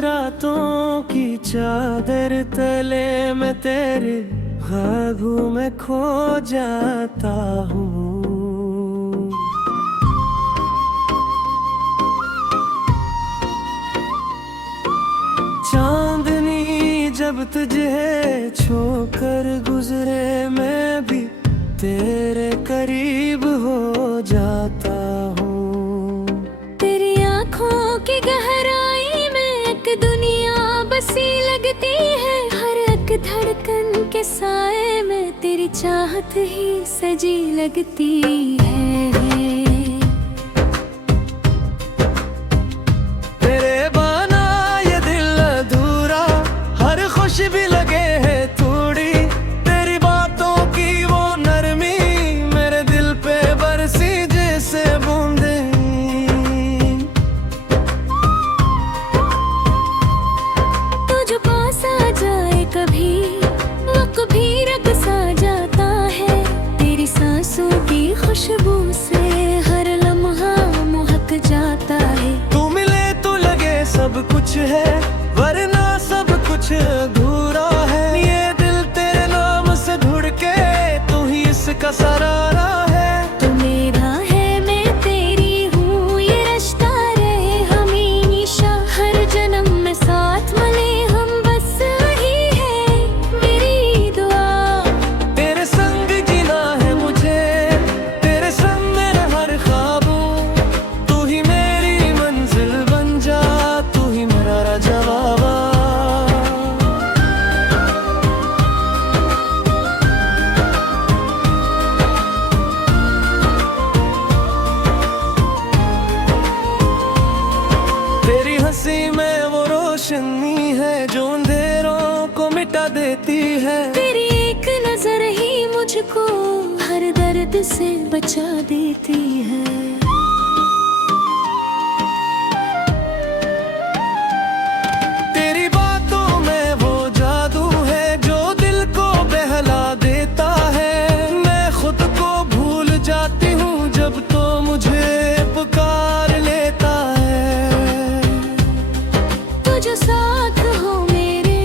रातों की चादर तले मैं तेरे ख्वाबों में खो जाता हूँ। चांदनी जब तुझे छोकर गुजरे मैं भी तेरे करीब हो जाता हूँ। तेरी आँखों की गहराई में एक दुनिया बसी लगती है। हर एक धड़कन के साए में तेरी चाहत ही सजी लगती है। तेरे बना ये दिल अधूरा, हर खुशी भी लगे है थोड़ी। तेरी बातों की वो नरमी मेरे दिल पे बरसी जैसे बूंदे। तू जो पास आ जाए कभी वो कभी रग सा जाता है। तेरी सांसों की खुशबू से हर लम्हा महक जाता है। तू मिले तो लगे सब कुछ है, वरना सब कुछ अधूरा है। ये दिल तेरे नाम से धुड़के तू ही इसका सरारा है। तू मेरा है मैं तेरी हूँ, ये रिश्ता रहे हमेशा। हर जन्म में साथ मिले हम, बस वही है मेरी दुआ। तेरे संग जीना है मुझे, तेरे संग मेरे हर ख्वाबों। तू ही मेरी मंजिल बन जा, तू ही मेरा राजवाबा। तेरी हंसी में वो रोशनी है जो अंधेरों को मिटा देती है। तेरी एक नजर ही मुझको हर दर्द से बचा देती है। तेरी बातों में वो जादू है जो दिल को बहला देता है। मैं खुद को भूल जाती हूँ जब तो मुझे पुकार लेता है। तू जो साथ हो मेरे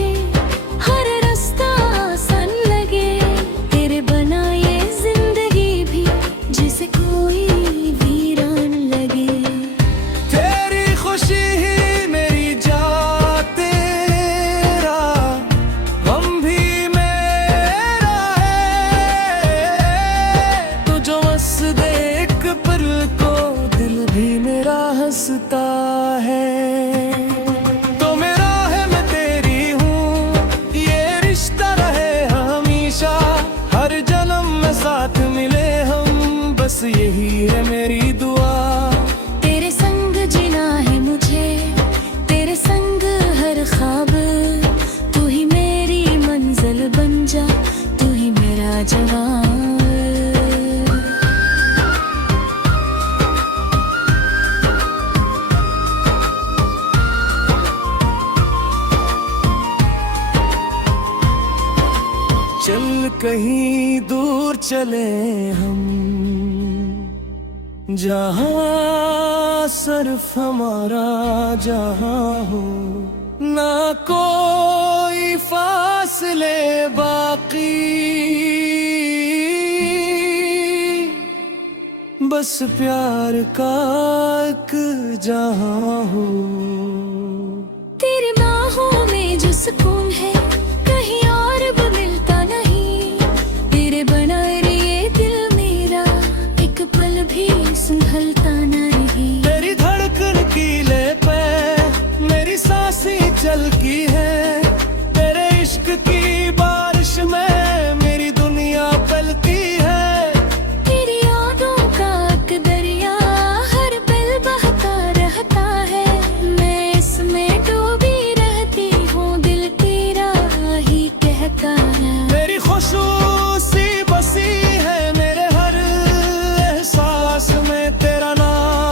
हर रास्ता आसान लगे। तेरे बना ये जिंदगी भी जैसे कोई वीरान लगे। तेरी खुशी ही मेरी जान, तेरा गम भी मेरा है। तू जो हंस दे एक पल को दिल भी मेरा हंसता है। तो मेरा है मैं तेरी हूँ, ये रिश्ता रहे हमेशा। हर जन्म में साथ मिले हम, बस यही है मेरी दुआ। तेरे संग जीना है मुझे, तेरे संग हर ख्वाब। तू ही मेरी मंजिल बन जा, तू ही मेरा जवाब। चल कहीं दूर चले हम, जहाँ सिर्फ हमारा जहाँ हो। ना कोई फासले बाकी, बस प्यार का एक जहाँ हो। तेरी बाहों में जो सुकून है कहीं और भी मिलता नहीं। तेरे बनाए ये दिल मेरा एक पल भी संभलता नहीं। तेरी धड़कन की ले पे मेरी सांसें चलती है। तेरे इश्क की बारिश में मेरी दुनिया पलती है। तेरी यादों का एक दरिया हर पल बहता रहता है। मैं इसमें डूबी रहती हूँ, दिल तेरा ही कहता है। मेरी खुशूसी बसी है मेरे हर एहसास में, तेरा नाम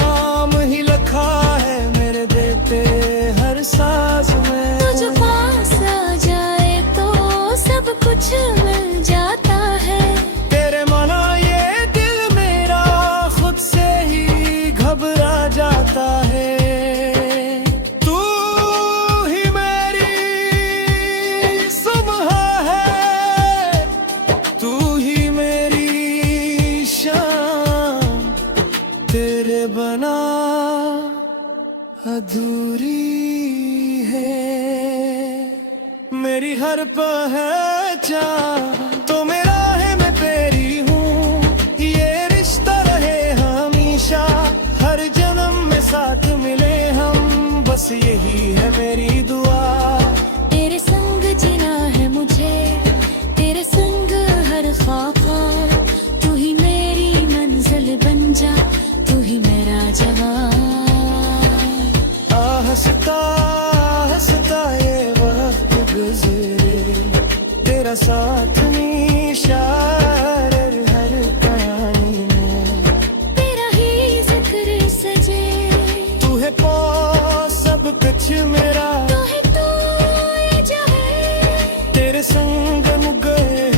तेरे बना अधूरी है मेरी हर पहचान। तो मेरा है मैं तेरी हूँ, ये रिश्ता रहे हमेशा, हर जन्म में साथ मिले हम, बस यही है मेरी दुआ। तेरे संग जीना है मुझे, तेरे संग हर ख्वाब, तू ही मेरी मंजिल बन जा, तू ही मेरा जवान। हंसता हंसता ये वक्त गुजरे, तेरा साथ निशार हर कहानी में, तेरा ही जिक्र सजे, तू है पौ सब कुछ मेरा, तू है तू ये जो है, तेरे संग गए